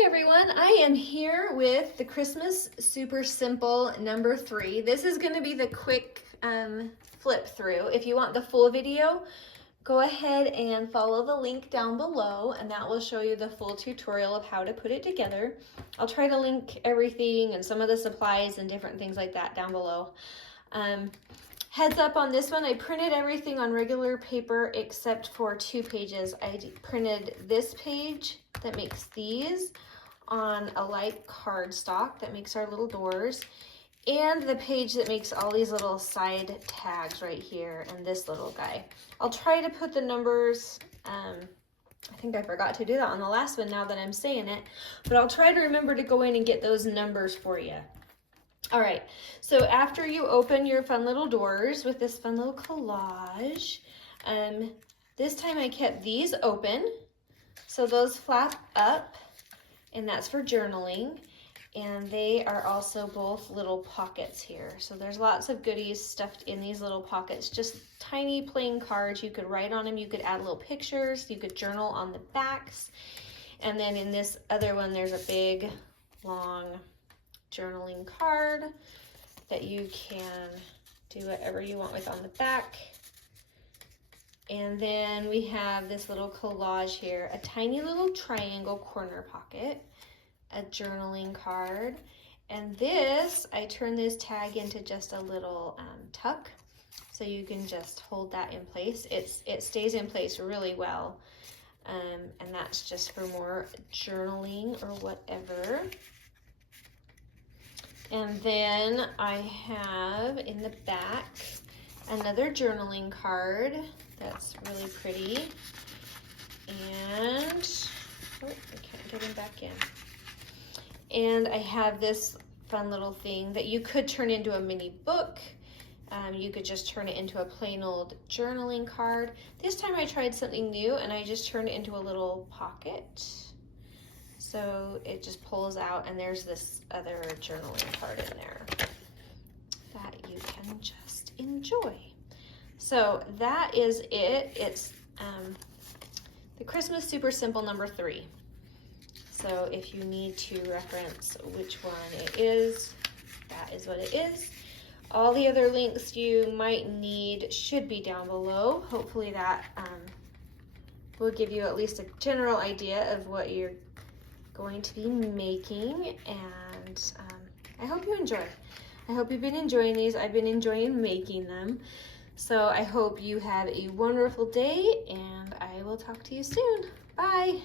Hey everyone, I am here with the Christmas Super Simple number 3. This is going to be the quick flip through. If you want the full video, go ahead and follow the link down below and that will show you the full tutorial of how to put it together. I'll try to link everything and some of the supplies and different things like that down below. Heads up on this one, I printed everything on regular paper except for 2 pages. I printed this page that makes these on a light cardstock that makes our little doors, and the page that makes all these little side tags right here and this little guy. I'll try to put the numbers, I think I forgot to do that on the last one now that I'm saying it, but I'll try to remember to go in and get those numbers for you. All right, so after you open your fun little doors with this fun little collage, this time I kept these open, so those flap up, and that's for journaling, and they are also both little pockets here. So there's lots of goodies stuffed in these little pockets, just tiny plain cards. You could write on them, you could add little pictures, you could journal on the backs, and then in this other one there's a big, long journaling card that you can do whatever you want with on the back. And then we have this little collage here, a tiny little triangle corner pocket, a journaling card, and this, I turn this tag into just a little tuck, so you can just hold that in place. It stays in place really well, and that's just for more journaling or whatever. And then I have in the back another journaling card that's really pretty. And, oh, I can't get him back in. And I have this fun little thing that you could turn into a mini book. You could just turn it into a plain old journaling card. This time I tried something new and I just turned it into a little pocket. So it just pulls out and there's this other journaling card in there that you can just enjoy. So that is it. It's the Christmas Super Simple number 3. So if you need to reference which one it is, that is what it is. All the other links you might need should be down below. Hopefully that will give you at least a general idea of what you're going to be making, and I hope you enjoy. I hope you've been enjoying these. I've been enjoying making them. So I hope you have a wonderful day, and I will talk to you soon. Bye.